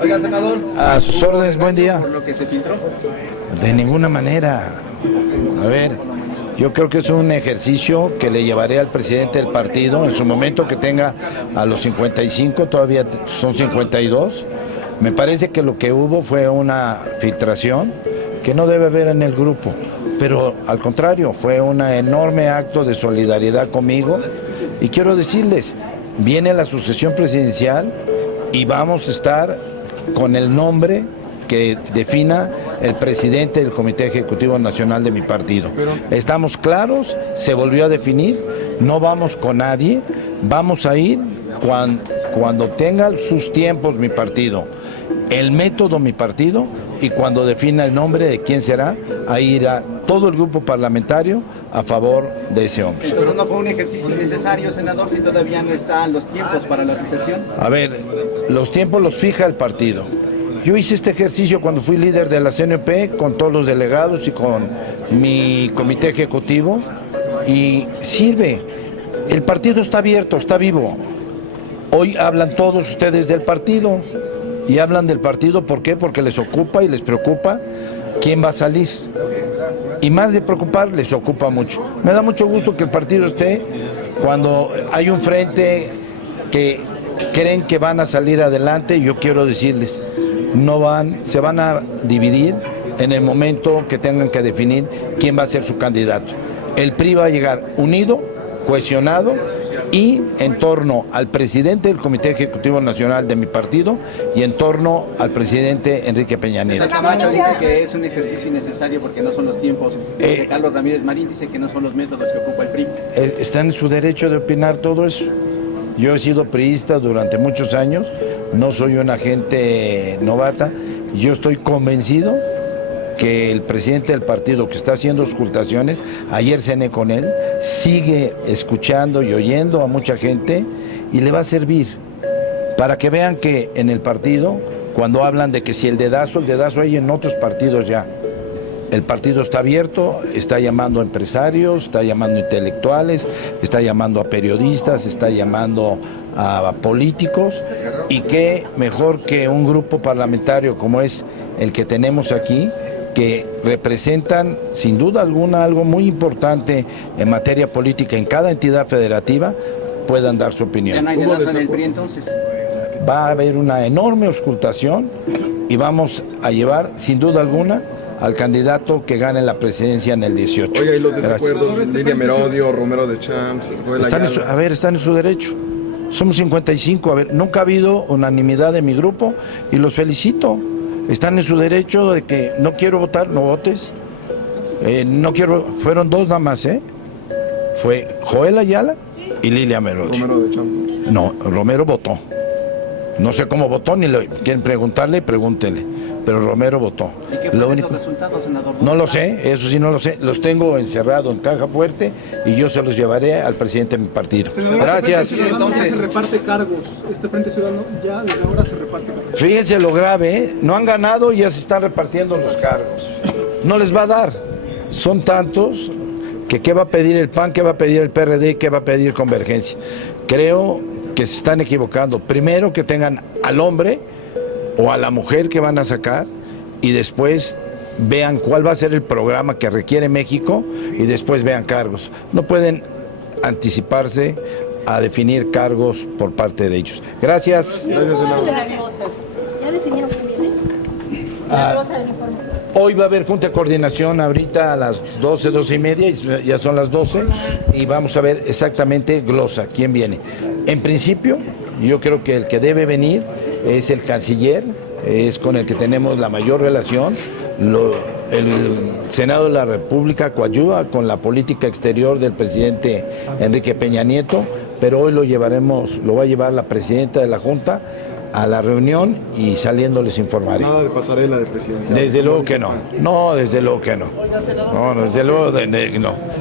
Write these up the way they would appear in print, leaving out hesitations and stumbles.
Oiga, senador. A sus órdenes, buen día. ¿Por lo que se filtró? De ninguna manera. A ver, yo creo que es un ejercicio que le llevaré al presidente del partido en su momento que tenga a los 55, todavía son 52. Me parece que lo que hubo fue una filtración que no debe haber en el grupo, pero al contrario, fue un enorme acto de solidaridad conmigo. Y quiero decirles, viene la sucesión presidencial y vamos a estar con el nombre que defina el presidente del Comité Ejecutivo Nacional de mi partido. Estamos claros, se volvió a definir, no vamos con nadie, vamos a ir cuando tenga sus tiempos mi partido, el método mi partido, y cuando defina el nombre de quién será, ahí irá todo el grupo parlamentario a favor de ese hombre. Entonces no fue un ejercicio innecesario, senador, si todavía no están los tiempos para la sucesión. A ver, los tiempos los fija el partido. Yo hice este ejercicio cuando fui líder de la CNP con todos los delegados y con mi comité ejecutivo y sirve. El partido está abierto, está vivo. Hoy hablan todos ustedes del partido y hablan del partido, ¿por qué? Porque les ocupa y les preocupa quién va a salir. Y más de preocupar, les ocupa mucho. Me da mucho gusto que el partido esté cuando hay un frente que creen que van a salir adelante. Yo quiero decirles, se van a dividir en el momento que tengan que definir quién va a ser su candidato. El PRI va a llegar unido, cohesionado y en torno al presidente del Comité Ejecutivo Nacional de mi partido y en torno al presidente Enrique Peña Nieto. César Camacho dice que es un ejercicio innecesario porque no son los tiempos. Carlos Ramírez Marín dice que no son los métodos que ocupa el PRI. Está en su derecho de opinar todo eso. Yo he sido priista durante muchos años, no soy una gente novata. Yo estoy convencido que el presidente del partido que está haciendo auscultaciones, ayer cené con él, sigue escuchando y oyendo a mucha gente y le va a servir para que vean que en el partido, cuando hablan de que si el dedazo hay en otros partidos ya. El partido está abierto, está llamando a empresarios, está llamando a intelectuales, está llamando a periodistas, está llamando a políticos, y qué mejor que un grupo parlamentario como es el que tenemos aquí, que representan sin duda alguna algo muy importante en materia política en cada entidad federativa, puedan dar su opinión. ¿Ya no hay dedazo en el PRI entonces? Va a haber una enorme auscultación y vamos a llevar sin duda alguna al candidato que gane la presidencia en el 18. Oiga, y los desacuerdos, Lidia Merodio, Romero de Champs, están en su derecho. Somos 55, nunca ha habido unanimidad de mi grupo y los felicito. Están en su derecho de que no quiero votar, no votes. No quiero, fueron dos nada más, Fue Joel Ayala y Lilia Merodio. Romero de Champs. No, Romero votó. No sé cómo votó, ni le quieren preguntarle, pregúntenle. Pero Romero votó. ¿Y qué fue los resultados, senador? No lo sé, eso sí no lo sé. Los tengo encerrados en caja fuerte y yo se los llevaré al presidente de mi partido. Senador, gracias. Entonces se reparte cargos. Este Frente Ciudadano ya desde ahora se reparte cargos. Fíjense lo grave, no han ganado y ya se están repartiendo los cargos. No les va a dar. Son tantos que qué va a pedir el PAN, qué va a pedir el PRD, qué va a pedir Convergencia. Creo que se están equivocando. Primero que tengan al hombre o a la mujer que van a sacar y después vean cuál va a ser el programa que requiere México y después vean cargos. No pueden anticiparse a definir cargos por parte de ellos. Gracias. Gracias, senador. ¿Ya definieron quién viene? La glosa del informe. Hoy va a haber junta de coordinación ahorita a las 12, 12:30, ya son las 12, y vamos a ver exactamente glosa, quién viene. En principio, yo creo que el que debe venir es el canciller, es con el que tenemos la mayor relación. El Senado de la República coadyuva con la política exterior del presidente Enrique Peña Nieto, pero hoy lo va a llevar la presidenta de la Junta a la reunión y saliendo les informaré. Nada de pasarela de presidencia. Desde luego que no. No, desde luego que no. No, desde luego no. En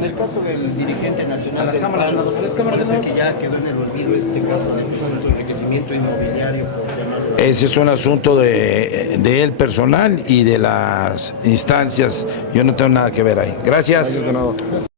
el caso del dirigente nacional del PAN, parece que ya quedó en el olvido este caso de enriquecimiento inmobiliario. Ese es un asunto de él personal y de las instancias. Yo no tengo nada que ver ahí. Gracias. Gracias, senador.